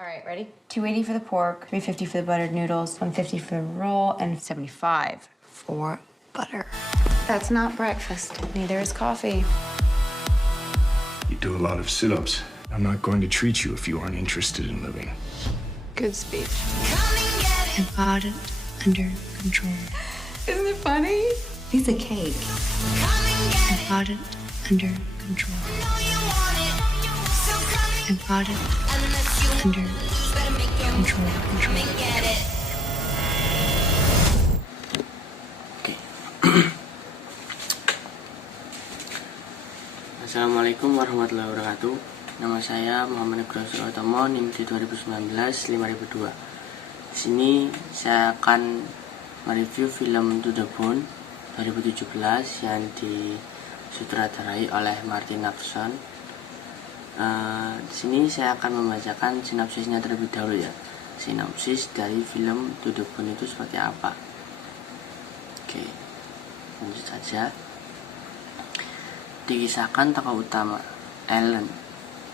All right, ready? $2.80 for the pork, $3.50 for the buttered noodles, $1.50 for the roll, and $75 for butter. That's not breakfast. Neither is coffee. You do a lot of sit-ups. I'm not going to treat you if you aren't interested in living. Good speech. I got it under control. Isn't it funny? Piece of cake. I got it under control. I got it under control. Oke. Assalamualaikum warahmatullahi wabarakatuh. Nama saya Muhammad Nugroho Utomo, NIM di 2019 5002. Di sini saya akan mereview film To The Bone 2017 yang disutradarai oleh Martin Nafson. Di sini saya akan membacakan sinopsisnya terlebih dahulu ya. Sinopsis dari film To The Bone itu seperti apa? Oke, lanjut saja. Dikisahkan tokoh utama Ellen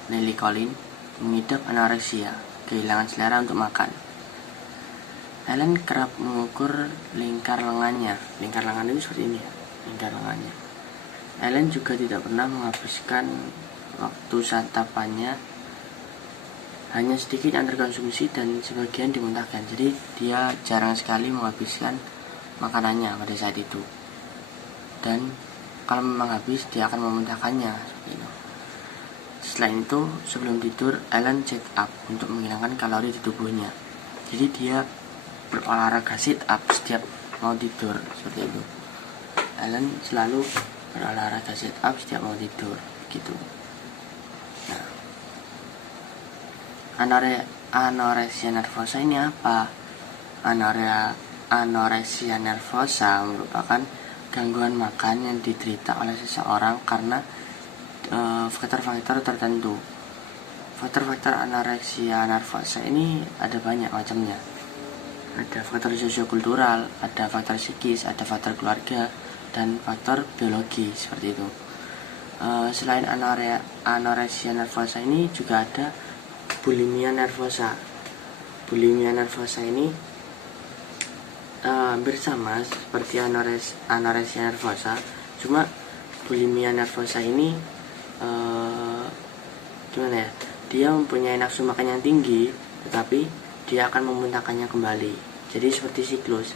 Lily Collins mengidap anoreksia, kehilangan selera untuk makan. Ellen kerap mengukur lingkar lengannya. Lingkar lengan itu seperti ini ya, lingkar lengannya. Ellen juga tidak pernah menghabiskan waktu santapannya, hanya sedikit yang terkonsumsi dan sebagian dimuntahkan. Jadi dia jarang sekali menghabiskan makanannya pada saat itu. Dan kalau memang habis, dia akan memuntahkannya. Selain itu, sebelum tidur, Ellen check up untuk menghilangkan kalori di tubuhnya. Jadi dia berolahraga sit up setiap mau tidur, seperti itu. Ellen selalu berolahraga sit up setiap mau tidur, gitu. Nah, anoreksia nervosa ini apa? Anoreksia nervosa merupakan gangguan makan yang diderita oleh seseorang karena faktor-faktor tertentu. Faktor-faktor anoreksia nervosa ini ada banyak macamnya. Ada faktor sosiokultural, ada faktor psikis, ada faktor keluarga, dan faktor biologi, seperti itu. Selain anoreksia nervosa ini juga ada bulimia nervosa. Bulimia nervosa ini hampir sama seperti anoreksia nervosa, cuma bulimia nervosa ini gimana ya, dia mempunyai nafsu makan yang tinggi, tetapi dia akan memuntahkannya kembali. Jadi seperti siklus,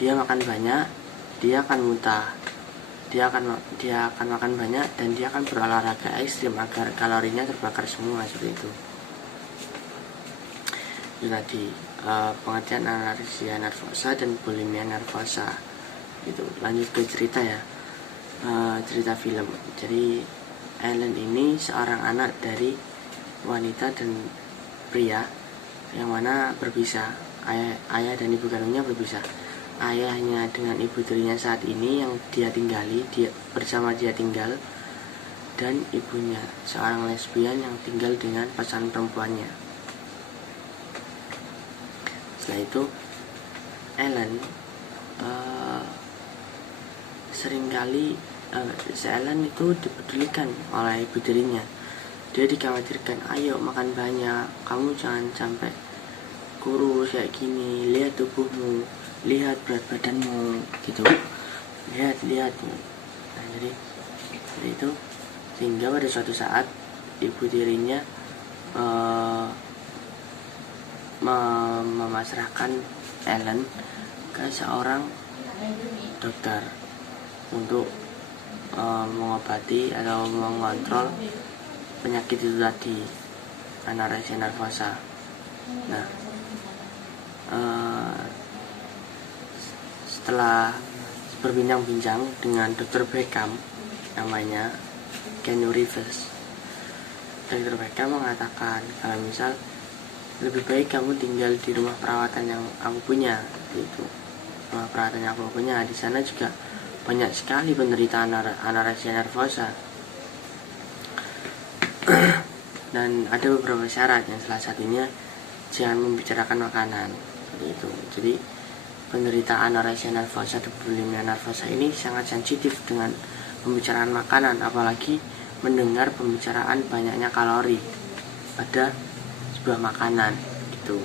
dia makan banyak, dia akan muntah, dia akan makan banyak, dan dia akan berolahraga ekstrim agar kalorinya terbakar semua, seperti itu. Itu tadi pengertian anoreksia nervosa dan bulimia nervosa. Itu lanjut ke cerita ya. Cerita film. Jadi Ellen ini seorang anak dari wanita dan pria yang mana berpisah. Ayah dan ibu kandungnya berpisah. Ayahnya dengan ibu tirinya saat ini yang dia tinggali, bersama dia tinggal, dan ibunya seorang lesbian yang tinggal dengan pasangan perempuannya. Setelah itu Ellen seringkali Ellen itu dipedulikan oleh ibu tirinya. Dia dikhawatirkan, ayo makan banyak, kamu jangan sampai kurus kayak gini, lihat tubuhmu, lihat berat badanmu, gitu, lihat. Nah, jadi itu sehingga pada suatu saat ibu tirinya memasrahkan Ellen ke seorang dokter untuk mengobati atau mengontrol penyakit itu tadi, anoreksia nervosa. Nah, setelah berbincang-bincang dengan Dr. Beckham, namanya Keanu Reeves, Dr. Beckham mengatakan kalau misal lebih baik kamu tinggal di rumah perawatan yang aku punya, itu rumah perawatan yang aku punya. Di sana juga banyak sekali penderita anoreksia nervosa. Dan ada beberapa syarat, yang salah satunya jangan membicarakan makanan, itu. Jadi penderita anoreksia nervosa dan bulimia nervosa ini sangat sensitif dengan pembicaraan makanan, apalagi mendengar pembicaraan banyaknya kalori pada sebuah makanan gitu.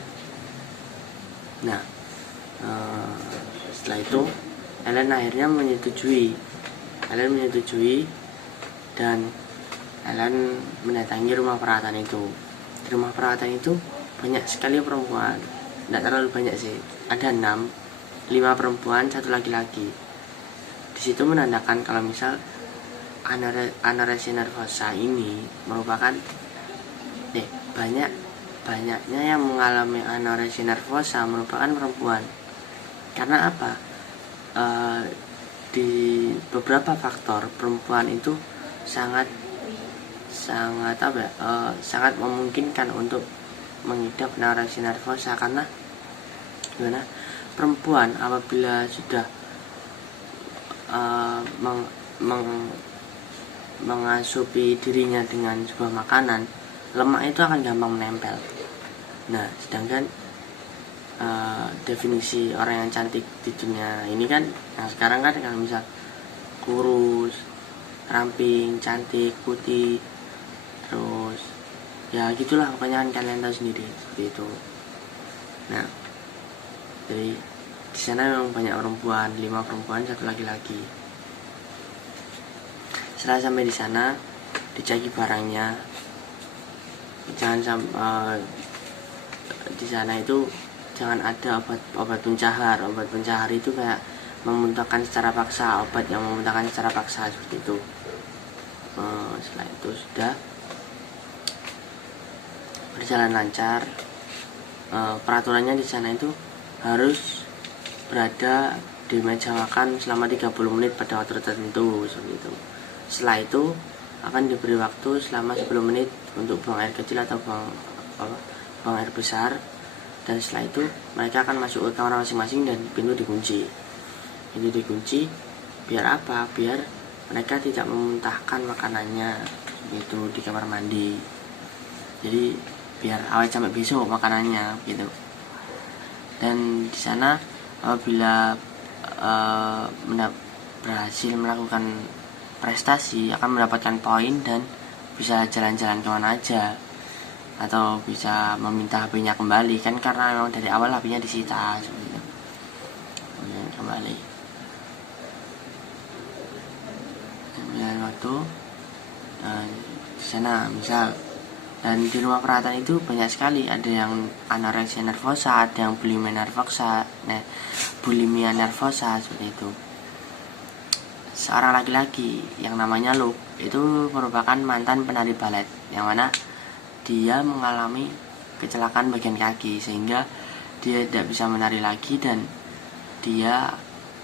Nah, setelah itu Ellen akhirnya menyetujui dan Ellen mendatangi rumah perawatan itu. Di rumah perawatan itu banyak sekali perempuan, tidak terlalu banyak sih, ada 5 perempuan, 1 laki-laki. Di situ menandakan kalau misal anoreksia nervosa ini merupakan banyaknya yang mengalami anoreksia nervosa merupakan perempuan. Karena apa? Di beberapa faktor perempuan itu sangat memungkinkan untuk mengidap anoreksia nervosa. Karena gimana? Perempuan apabila sudah mengasupi dirinya dengan sebuah makanan, lemak itu akan gampang menempel. Nah, sedangkan definisi orang yang cantik di dunia ini kan, yang sekarang kan kalau misal kurus, ramping, cantik, putih, terus ya gitulah pokoknya, kan kalian tahu sendiri seperti itu. Nah, jadi di sana memang banyak perempuan, 5 perempuan, 1 laki-laki. Setelah sampai di sana, dicek barangnya. Jangan sampai di sana itu jangan ada obat pencahar. Obat pencahar itu kayak memuntahkan secara paksa, obat yang memuntahkan secara paksa seperti itu. Setelah itu sudah berjalan lancar. Peraturannya di sana itu harus berada di meja makan selama 30 menit pada waktu tertentu seperti itu. Setelah itu akan diberi waktu selama 10 menit untuk buang air kecil atau buang air besar, dan setelah itu mereka akan masuk ke kamar masing-masing dan pintu dikunci. Biar apa? Biar mereka tidak memuntahkan makanannya gitu di kamar mandi. Jadi biar awet sampai besok makanannya gitu. Dan di sana apabila berhasil melakukan prestasi akan mendapatkan poin dan bisa jalan-jalan kemana aja, atau bisa meminta HP-nya kembali, kan karena memang dari awal HP-nya disita seperti itu. Kemudian kembali waktu di sana misal. Dan di rumah perawatan itu banyak sekali, ada yang anoreksia nervosa, ada yang bulimia nervosa seperti itu. Seorang laki-laki yang namanya Luke itu merupakan mantan penari balet, yang mana dia mengalami kecelakaan bagian kaki sehingga dia tidak bisa menari lagi, dan dia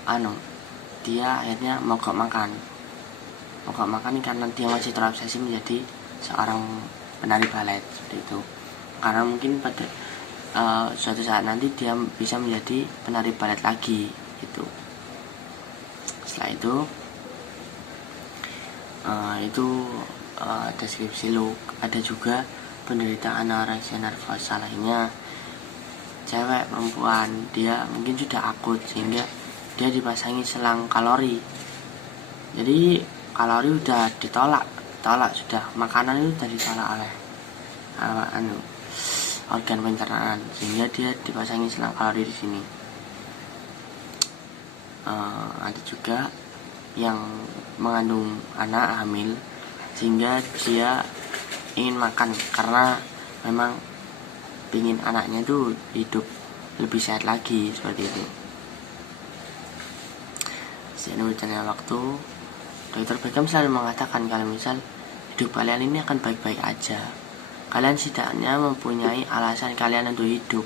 akhirnya mogok makan karena dia masih terobsesi menjadi seorang penari balet seperti itu. Karena mungkin pada suatu saat nanti dia bisa menjadi penari balet lagi gitu. Setelah itu deskripsi Luke. Ada juga penderita anoreksia nervosa lainnya, cewek, perempuan, dia mungkin sudah akut sehingga dia dipasangi selang kalori. Jadi kalori udah ditolak sudah, makanan itu sudah ditolak oleh organ pencernaan, sehingga dia dipasangi selang kalori di sini. Ada juga yang mengandung anak hamil sehingga dia ingin makan karena memang ingin anaknya itu hidup lebih sehat lagi seperti itu. Seiring berjalannya waktu, Dr. Beckham selalu mengatakan kalau misal hidup kalian ini akan baik-baik aja. Kalian setidaknya mempunyai alasan kalian untuk hidup.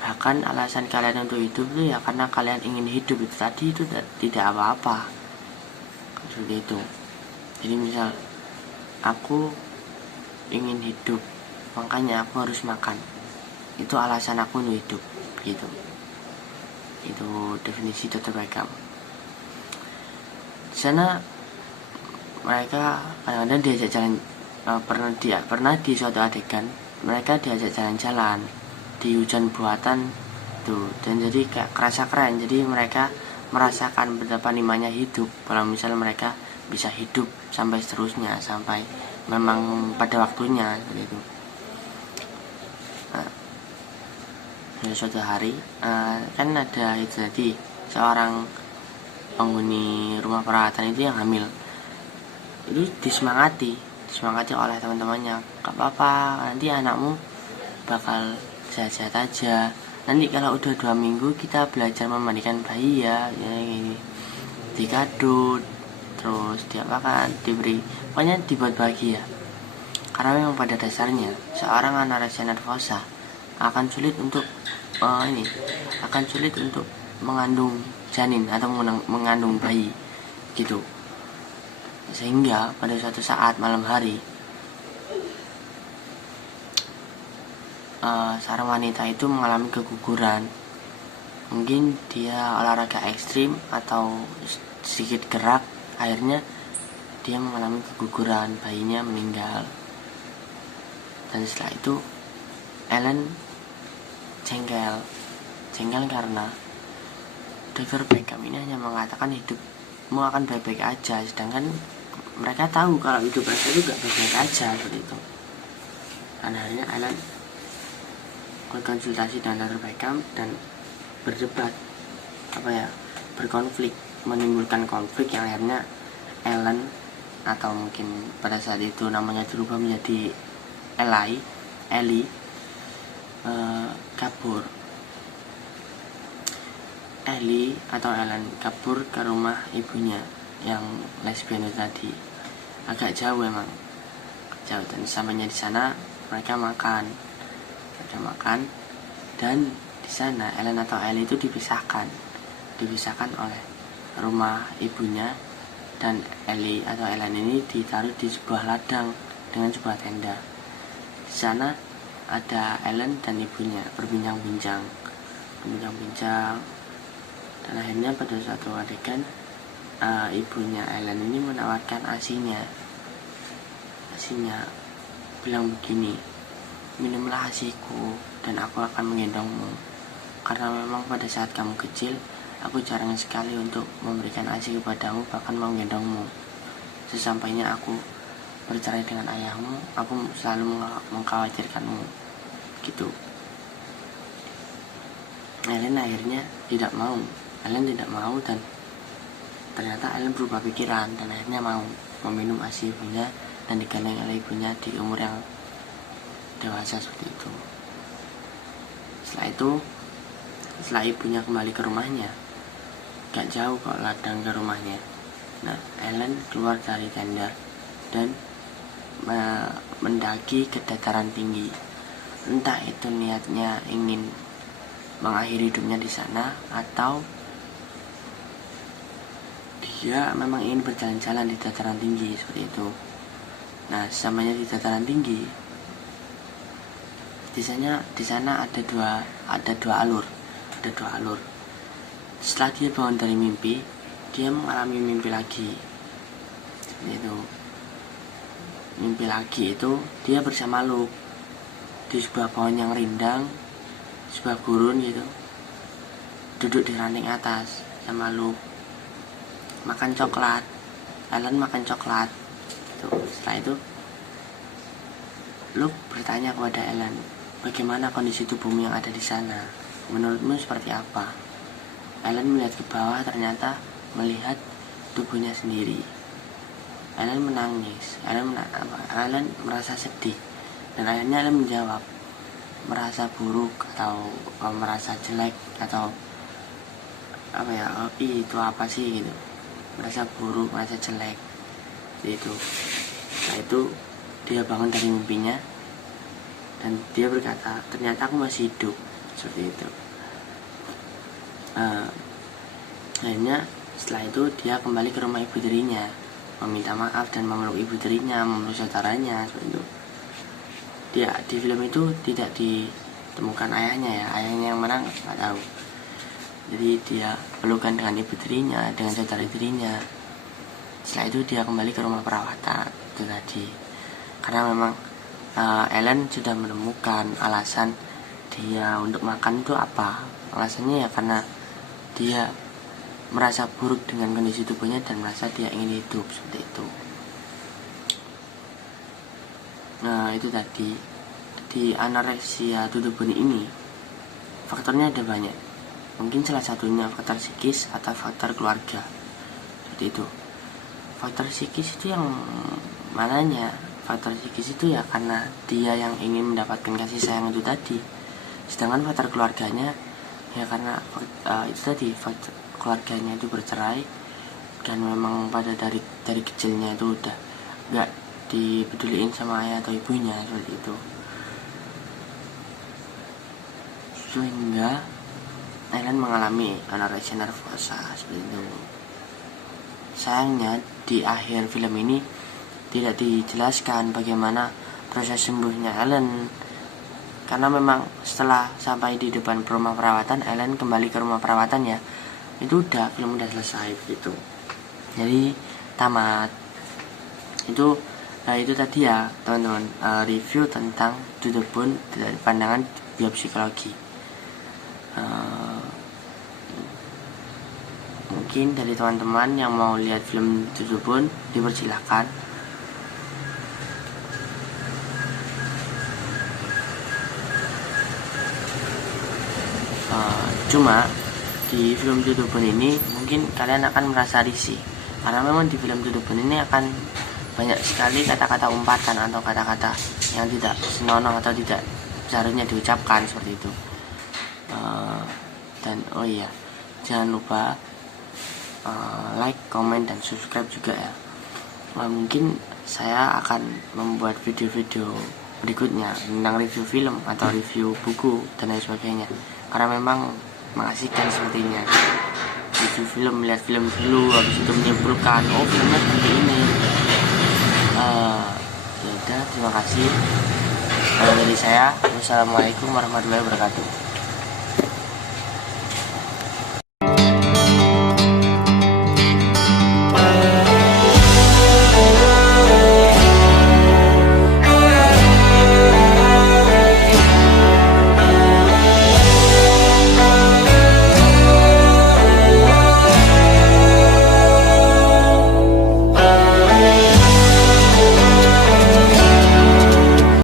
Bahkan alasan kalian untuk hidup itu ya karena kalian ingin hidup, itu tadi itu tidak apa-apa. Seperti itu. Jadi misal aku ingin hidup, makanya aku harus makan. Itu alasan aku untuk hidup gitu. Itu definisi Dr. Beckham. Di sana mereka kadang-kadang diajak jalan, pernah di suatu adegan mereka diajak jalan-jalan di hujan buatan tuh, dan jadi kayak kerasa keren. Jadi mereka merasakan betapa nikmatnya hidup kalau misal mereka bisa hidup sampai seterusnya, sampai memang pada waktunya seperti itu. pada suatu hari kan ada itu tadi seorang penghuni rumah perawatan itu yang hamil. Itu disemangati oleh teman-temannya, gak apa-apa, nanti anakmu bakal sehat-sehat aja, nanti kalau udah 2 minggu kita belajar memandikan bayi ya, gini. Dikadut, terus diapakan, diberi, pokoknya dibuat bahagia. Karena memang pada dasarnya seorang anoreksia nervosa akan sulit untuk mengandung janin atau mengandung bayi gitu. Sehingga pada suatu saat malam hari seorang wanita itu mengalami keguguran. Mungkin dia olahraga ekstrim atau sedikit gerak, akhirnya dia mengalami keguguran, bayinya meninggal. Dan setelah itu Ellen jengkel karena Dr. Beckham ini hanya mengatakan hidupmu akan baik-baik aja, sedangkan mereka tahu kalau hidup mereka itu gak baik-baik aja seperti itu. Dan akhirnya Ellen berkonsultasi dengan Dr. Beckham dan berdebat, berkonflik, menimbulkan konflik yang akhirnya Ellen, atau mungkin pada saat itu namanya berubah menjadi Ellie, kabur. Ellie atau Ellen kabur ke rumah ibunya yang lesbian itu tadi. Agak jauh emang, jauh, dan sampainya di sana mereka makan, dan di sana Ellen atau Ellie itu dipisahkan oleh rumah ibunya, dan Ellie atau Ellen ini ditaruh di sebuah ladang dengan sebuah tenda. Di sana ada Ellen dan ibunya berbincang-bincang, dan akhirnya pada suatu adegan ibunya Ellen ini menawarkan asinya bilang begini, minumlah asiku dan aku akan menggendongmu, karena memang pada saat kamu kecil aku jarang sekali untuk memberikan asi kepadamu, bahkan menggendongmu. Sesampainya aku bercerai dengan ayahmu, aku selalu mengkhawatirkanmu gitu. Ellen akhirnya tidak mau, dan ternyata Ellen berubah pikiran dan akhirnya mau meminum asi ibunya dan digandeng oleh ibunya di umur yang dewasa seperti itu. Setelah ibunya kembali ke rumahnya, gak jauh kok ladang ke rumahnya. Nah, Ellen keluar dari tenda dan mendaki ke dataran tinggi. Entah itu niatnya ingin mengakhiri hidupnya di sana, atau dia memang ingin berjalan-jalan di dataran tinggi seperti itu. Nah, sesamanya di dataran tinggi, di sana ada dua alur. Setelah dia bangun dari mimpi, dia mengalami mimpi lagi. Itu mimpi lagi itu dia bersama Luke di sebuah pohon yang rindang, sebuah gurun gitu, duduk di ranting atas sama Luke, makan coklat. Ellen makan coklat. Setelah itu Luke bertanya kepada Ellen, bagaimana kondisi tubuhmu yang ada di sana? Menurutmu seperti apa? Ellen melihat ke bawah, ternyata melihat tubuhnya sendiri. Ellen menangis. Ellen merasa sedih, dan akhirnya Ellen menjawab, merasa buruk atau merasa jelek atau itu apa sih gitu, merasa buruk, merasa jelek itu. Nah, itu dia bangun dari mimpinya dan dia berkata, ternyata aku masih hidup, seperti itu. Akhirnya setelah itu dia kembali ke rumah ibu tirinya, meminta maaf dan memeluk ibu tirinya, memeluk saudaranya, seperti itu. Di film itu tidak ditemukan ayahnya ya, ayahnya yang mana nggak tahu. Jadi dia pelukan dengan ibu tirinya, dengan saudara tirinya. Setelah itu dia kembali ke rumah perawatan itu tadi, karena memang Ellen sudah menemukan alasan dia untuk makan itu apa. Alasannya ya karena dia merasa buruk dengan kondisi tubuhnya dan merasa dia ingin hidup, seperti itu. Nah, itu tadi di anoreksia tutup benih ini faktornya ada banyak. Mungkin salah satunya faktor psikis atau faktor keluarga. Seperti itu. Faktor psikis itu yang mananya? Faktor psikis itu ya karena dia yang ingin mendapatkan kasih sayang itu tadi. Sedangkan faktor keluarganya ya karena itu tadi, faktor keluarganya itu bercerai dan memang pada dari kecilnya itu udah gak dipeduliin sama ayah atau ibunya, seperti itu. Sehingga Ellen mengalami anoreksia nervosa seperti itu. Sayangnya di akhir film ini tidak dijelaskan bagaimana proses sembuhnya Ellen, karena memang setelah sampai di depan rumah perawatan, Ellen kembali ke rumah perawatan ya, itu udah, film udah selesai gitu. Jadi tamat. Itu tadi ya teman-teman, review tentang To The Bone dari pandangan biopsikologi. Mungkin dari teman-teman yang mau lihat film To The Bone dipersilahkan. Cuma di film To The Bone ini mungkin kalian akan merasa risih, karena memang di film To The Bone ini akan banyak sekali kata-kata umpatan atau kata-kata yang tidak senonoh atau tidak seharusnya diucapkan seperti itu. Dan oh iya, jangan lupa like, comment, dan subscribe juga ya. Mungkin saya akan membuat video-video berikutnya tentang review film atau review buku dan lain sebagainya, karena memang mengasihkan sepertinya. Review film, melihat film dulu, habis itu menyimpulkan, oh filmnya seperti ini. Ya udah, terima kasih. Dari saya, wassalamualaikum warahmatullahi wabarakatuh.